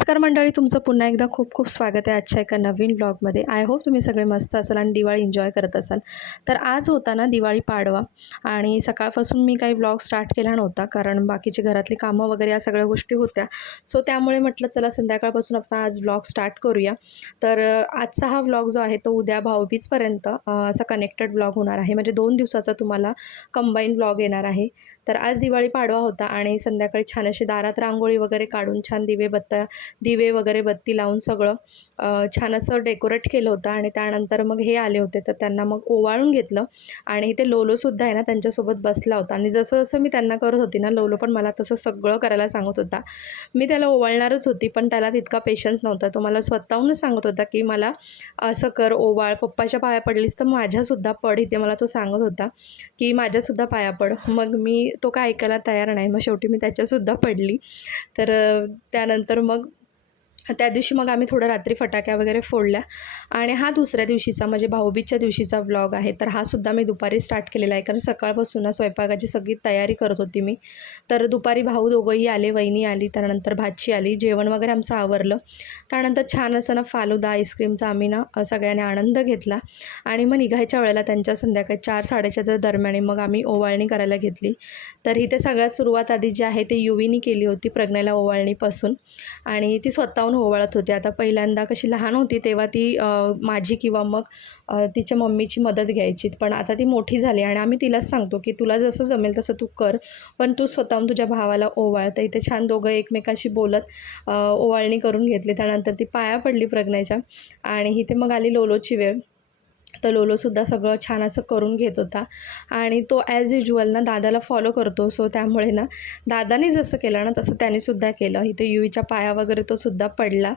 नमस्कार मंडळी, तुमचं पुन्हा एकदा खूप खूप स्वागत आहे आजच्या एका नवीन ब्लॉगमध्ये. आय होप तुम्ही सगळे मस्त असाल आणि दिवाळी एन्जॉय करत असाल. तर आज होता ना दिवाळी पाडवा आणि सकाळपासून मी काही ब्लॉग स्टार्ट केला नव्हता, कारण बाकीची घरातली कामं वगैरे या सगळ्या गोष्टी होत्या. सो त्यामुळे म्हटलं चला संध्याकाळपासून आपण आज ब्लॉग स्टार्ट करूया. तर आजचा हा ब्लॉग जो आहे तो उद्या भाऊबीजपर्यंत असा कनेक्टेड ब्लॉग होणार आहे. म्हणजे 2 दिवसाचा तुम्हाला कंबाईन ब्लॉग येणार आहे. तर आज दिवाळी पाडवा होता आणि संध्याकाळी छान अशी दारात रांगोळी वगैरे काढून छान दिवे वगैरे बत्ती लावून सगळं छान असं डेकोरेट केलं होतं. आणि त्यानंतर मग हे आले होते तर त्यांना मग ओवाळून घेतलं. आणि इथे लोलोसुद्धा आहे ना त्यांच्यासोबत बसला होता आणि जसं जसं मी त्यांना करत होती ना, लोलो पण मला तसं सगळं करायला सांगत होता. मी त्याला ओवाळणारच होती पण त्याला तितका पेशन्स नव्हता. तो मला स्वतःहूनच सांगत होता की मला असं कर, ओवाळ, पप्पाच्या पाया पडलीस तर माझ्यासुद्धा पड. इथे मला तो सांगत होता की माझ्यासुद्धा पाया पड. मग मी तो काय ऐकायला तयार नाही. मग शेवटी मी त्याच्यासुद्धा पडली. तर त्यानंतर मग त्या दिवशी मग आम्ही थोडं रात्री फटाक्या वगैरे फोडल्या. आणि हा दुसऱ्या दिवशीचा म्हणजे भाऊबीजच्या दिवशीचा व्लॉग आहे. तर हा सुद्धा मी दुपारी स्टार्ट केलेला आहे, कारण सकाळपासून ना स्वयंपाकाची सगळी तयारी करत होती मी. तर दुपारी भाऊ दोघंही आले, वहिनी आली, त्यानंतर भाची आली, जेवण वगैरे आमचं आवरलं. त्यानंतर छान असं ना फालुदा आईस्क्रीमचा आम्ही ना सगळ्यांनी आनंद घेतला. आणि मग निघायच्या वेळेला त्यांच्या संध्याकाळी 4-4:30 दरम्यान मग आम्ही ओवाळणी करायला घेतली. तर इथे सगळ्यात सुरुवात आधी जी आहे ते युवीनी केली होती प्रज्ञेला ओवाळणीपासून. आणि ती स्वतःहून ओवाळत होती. आता पहिल्यांदा कशी लहान होती तेव्हा ती माझी किंवा मग तिच्या मम्मीची मदत घ्यायची. पण आता ती मोठी झाली आणि आम्ही तिलाच सांगतो की तुला जसं जमेल तसं तू कर, पण तू स्वतःहून तुझ्या भावाला ओवाळ. तर इथे छान दोघं एकमेकाशी बोलत ओवाळणी करून घेतली. त्यानंतर ती पाया पडली प्रज्ञेच्या. आणि इथे मग आली लोलोची वेळ. तर लोलोसुद्धा सगळं छान असं करून घेत होता. आणि तो ॲज युज्युअल ना दादाला फॉलो करतो. सो त्यामुळे ना दादाने जसं केलं ना तसं त्यानेसुद्धा केलं. इथे युवीच्या पाया वगैरे तो सुद्धा पडला,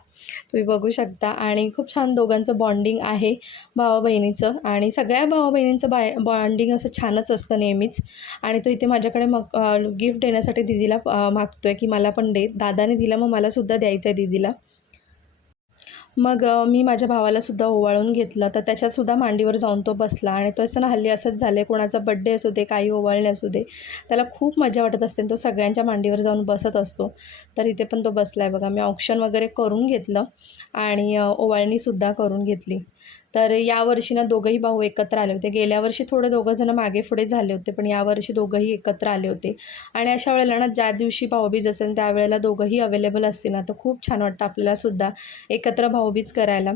तुम्ही बघू शकता. आणि खूप छान दोघांचं बॉन्डिंग आहे भावा बहिणीचं. आणि सगळ्या भावा बहिणींचं बॉन्डिंग असं छानच असतं नेहमीच. आणि तो इथे माझ्याकडे मग गिफ्ट देण्यासाठी दीदीला मागतो आहे की मला पण दे. दादाने दिलं, मग मलासुद्धा द्यायचं आहे दीदीला. मग मी माझ्या भावालासुद्धा ओवाळून घेतलं. तर त्याच्यासुद्धा मांडीवर जाऊन तो बसला. आणि तो असं ना हल्ली असंच झालं आहे, कोणाचा बड्डे असू दे, काही ओवाळणे असू दे, त्याला खूप मजा वाटत असते. तो सगळ्यांच्या मांडीवर जाऊन बसत असतो. तर इथे पण तो बसला आहे बघा. मी औक्षण वगैरे करून घेतलं आणि ओवाळणीसुद्धा करून घेतली. तर यावर्षी ना दोघंही भाऊ एकत्र आले होते. गेल्या वर्षी थोडं दोघंजणं मागे पुढे झाले होते, पण यावर्षी दोघंही एकत्र आले होते. आणि अशा वेळेला ना ज्या दिवशी भाऊबीज असेल त्यावेळेला दोघंही अवेलेबल असतील ना तर खूप छान वाटतं आपल्यालासुद्धा एकत्र भाऊबीज करायला.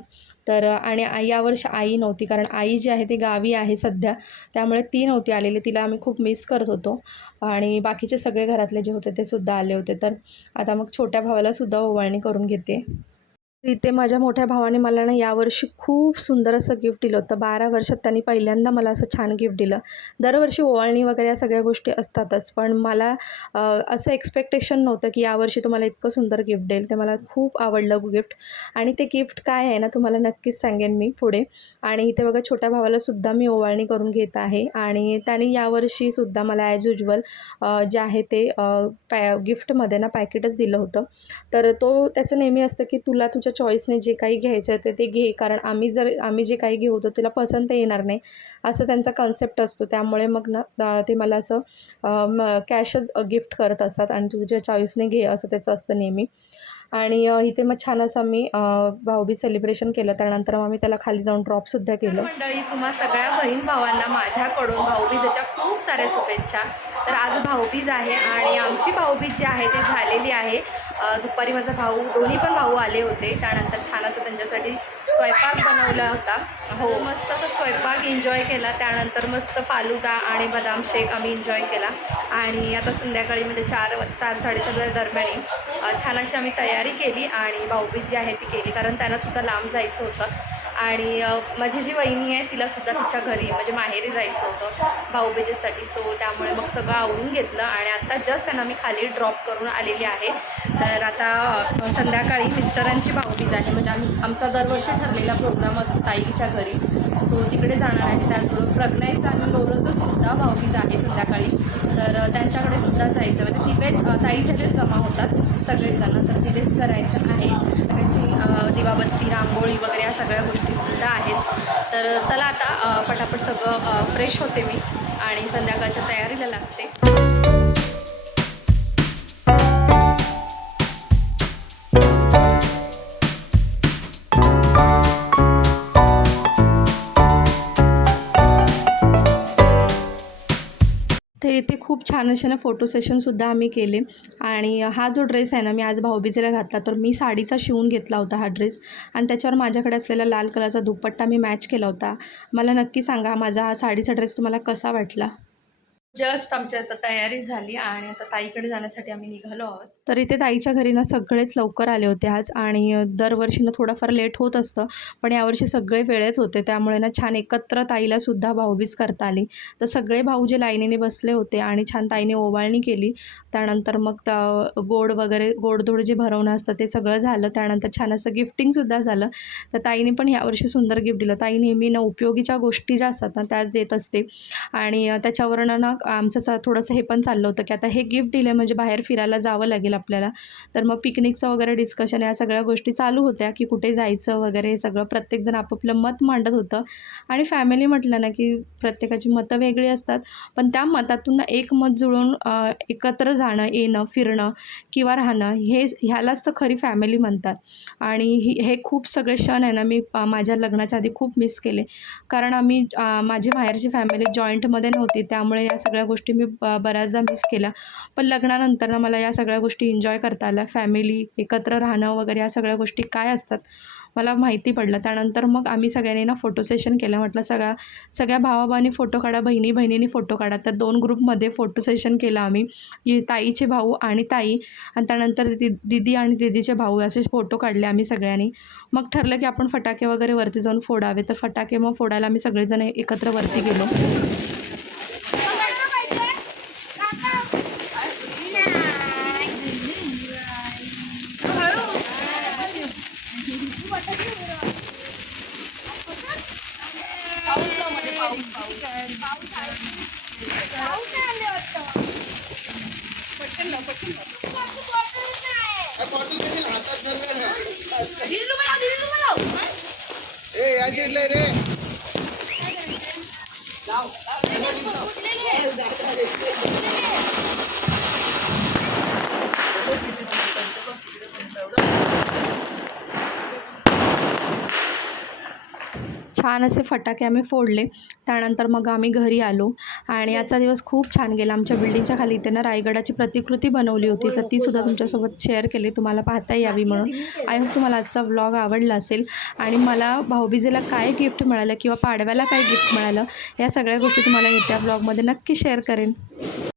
तर आणि यावर्षी आई नव्हती, कारण आई जी आहे ती गावी आहे सध्या, त्यामुळे ती नव्हती आलेली. तिला आम्ही खूप मिस करत होतो. आणि बाकीचे सगळे घरातले जे होते ते सुद्धा आले होते. तर आता मग छोट्या भावालासुद्धा ओवाळणी करून घेते. इथे माझ्या मोठ्या भावाने मला ना यावर्षी खूप सुंदर असं गिफ्ट दिलं होतं. 12 वर्षात त्यांनी पहिल्यांदा मला असं छान गिफ्ट दिलं. दरवर्षी ओवाळणी वगैरे या सगळ्या गोष्टी असतातच, पण मला असं एक्सपेक्टेशन नव्हतं की यावर्षी तुम्हाला इतकं सुंदर गिफ्ट देईल. ते मला खूप आवडलं गिफ्ट. आणि ते गिफ्ट काय आहे ना तुम्हाला नक्कीच सांगेन मी पुढे. आणि इथे बघा छोट्या भावालासुद्धा मी ओवाळणी करून घेत आहे. आणि त्याने यावर्षीसुद्धा मला ॲज युज्युअल जे आहे ते गिफ्टमध्ये ना पॅकेटच दिलं होतं. तर तो त्याचं नेहमी असतं की तुला तुझ्या चॉईसने जे काही घ्यायचं आहे ते घे, कारण आम्ही जे काही घेऊ तर तिला पसंत येणार नाही, असं त्यांचा कन्सेप्ट असतो. त्यामुळे मग ना ते मला असं कॅशच गिफ्ट करत असतात आणि तुझ्या चॉईसने घे असं त्याचं असतं नेहमी. आणि इथे मग छान असं मी भाऊबीज सेलिब्रेशन केलं. त्यानंतर मग मी त्याला खाली जाऊन ड्रॉपसुद्धा केलं. मंडळी, तुम्हा सगळ्या बहीण भावांना माझ्याकडून भाऊबीजेच्या खूप साऱ्या शुभेच्छा. तर आज भाऊबीज आहे आणि आमची भाऊबीज जी आहे ती झालेली आहे. दुपारी माझा भाऊ, दोन्ही पण भाऊ आले होते. त्यानंतर छान असं त्यांच्यासाठी स्वयंपाक बनवला होता. हो, मस्त असं स्वयंपाक एन्जॉय केला. त्यानंतर मस्त फालुदा आणि बदाम शेक आम्ही एन्जॉय केला. आणि आता संध्याकाळी म्हणजे 4-4:30 दरम्यान छान अशी आम्ही तयारी केली आणि भाऊबीज जी आहे ती केली, कारण त्यांनासुद्धा लांब जायचं होतं. आणि माझी जी वहिनी आहे तिलासुद्धा तिच्या घरी म्हणजे माहेरी जायचं होतं भाऊबीजेसाठी. सो त्यामुळे मग सगळं आवरून घेतलं आणि आता जस्ट त्यांना मी खाली ड्रॉप करून आलेली आहे. तर आता संध्याकाळी मिस्टरांची भाऊबीज आहे, म्हणजे आमचा दरवर्षी ठरलेला प्रोग्राम असतो ताईच्या घरी. सो तिकडे जाणार आहे. त्याचबरोबर प्रज्ञाचं आणि लोलोचंसुद्धा भाऊबीज आहे संध्याकाळी. तर त्यांच्याकडे सुद्धा जायचं, म्हणजे तिकडेच ताईच्याकडेच जमा होतात सगळेजण, तर तिथेच करायचं आहे. त्याची दिवाबत्ती, रांगोळी वगैरे या सगळ्या गोष्टीसुद्धा आहेत. तर चला आता पटापट सगळं फ्रेश होते मी आणि संध्याकाळच्या तयारीला लागते. तर इथे खूप छान असे ना फोटो सेशनसुद्धा आम्ही केले. आणि हा जो ड्रेस आहे ना, मी आज भाऊबीजेला घातला. तर मी साडीचा शिवून घेतला होता हा ड्रेस आणि त्याच्यावर माझ्याकडे असलेला लाल कलरचा दुपट्टा मी मॅच केला होता. मला नक्की सांगा माझा हा साडीचा ड्रेस तुम्हाला कसा वाटला? जस्ट आमची आता तयारी झाली आणि आता ताईकडे जाण्यासाठी आम्ही निघालो आहोत. तर इथे ताईच्या घरी ना सगळेच लवकर आले होते आज आणि दरवर्षी ना थोडंफार लेट होत असतं, पण यावर्षी सगळे वेळेत होते. त्यामुळे ना छान एकत्र ताईलासुद्धा भाऊबीज करता आली. तर सगळे भाऊ जे लाईनीने बसले होते आणि छान ताईने ओवाळणी केली. त्यानंतर मग गोड वगैरे गोडधोड जे भरवणं असतं ते सगळं झालं. त्यानंतर छान असं गिफ्टिंगसुद्धा झालं. तर ताईने पण यावर्षी सुंदर गिफ्ट दिलं. ताई नेहमी ना उपयोगीच्या गोष्टी ज्या असतात ना त्याच देत असते. आणि त्याच्यावरनं ना आमचं थोडंसं हे पण चाललं होतं की आता हे गिफ्ट दिलं म्हणजे बाहेर फिरायला जावं लागेल आपल्याला. तर मग पिकनिकचं वगैरे डिस्कशन या सगळ्या गोष्टी चालू होत्या की कुठे जायचं वगैरे हे सगळं. प्रत्येकजण आपापलं मत मांडत होतं आणि फॅमिली म्हटलं ना की प्रत्येकाची मतं वेगळी असतात. पण त्या मतातून एक मत जुळून एकत्र जाणं, येणं, फिरणं किंवा राहणं ह्यालाच तर खरी फॅमिली म्हणतात. आणि हे खूप सगळे क्षण आहे ना मी माझ्या लग्नाच्या आधी खूप मिस केले. कारण आम्ही माझी माहेरची फॅमिली जॉईंटमध्ये नव्हती, त्यामुळे या सगळ्या गोष्टी मी बऱ्याचदा मिस केल्या. पण लग्नानंतर ना मला या सगळ्या गोष्टी एन्जॉय करता आल्या. फॅमिली एकत्र राहणं वगैरे या सगळ्या गोष्टी काय असतात मला माहिती पडलं. त्यानंतर मग आम्ही सगळ्यांनी ना फोटो सेशन केलं. म्हटलं सगळ्या भावा-भावांनी फोटो काढा, बहिणी-बहिणींनी फोटो काढा. तर 2 ग्रुपमध्ये फोटो सेशन केलं आम्ही. ताईचे भाऊ आणि ताई आणि त्यानंतर दीदी आणि दीदीचे भाऊ असे फोटो काढले आम्ही सगळ्यांनी. मग ठरलं की आपण फटाके वगैरे वरती जाऊन फोडावे. तर फटाके मग फोडायला आम्ही सगळेजण एकत्र वरती गेलो. छान असे फटाके आम्ही फोडले. त्यानंतर मग आम्ही घरी आलो आणि आजचा दिवस खूप छान गेला. आमच्या बिल्डिंगच्या खाली इथे ना रायगडाची प्रतिकृती बनवली होती, तर तीसुद्धा तुमच्यासोबत शेअर केली, तुम्हाला पाहता यावी म्हणून. आय होप तुम्हाला आजचा व्लॉग आवडला असेल आणि मला भाऊबीजेला काय गिफ्ट मिळालं किंवा पाडव्याला काय गिफ्ट मिळालं या सगळ्या गोष्टी तुम्हाला येत्या व्लॉगमध्ये नक्की शेअर करेन.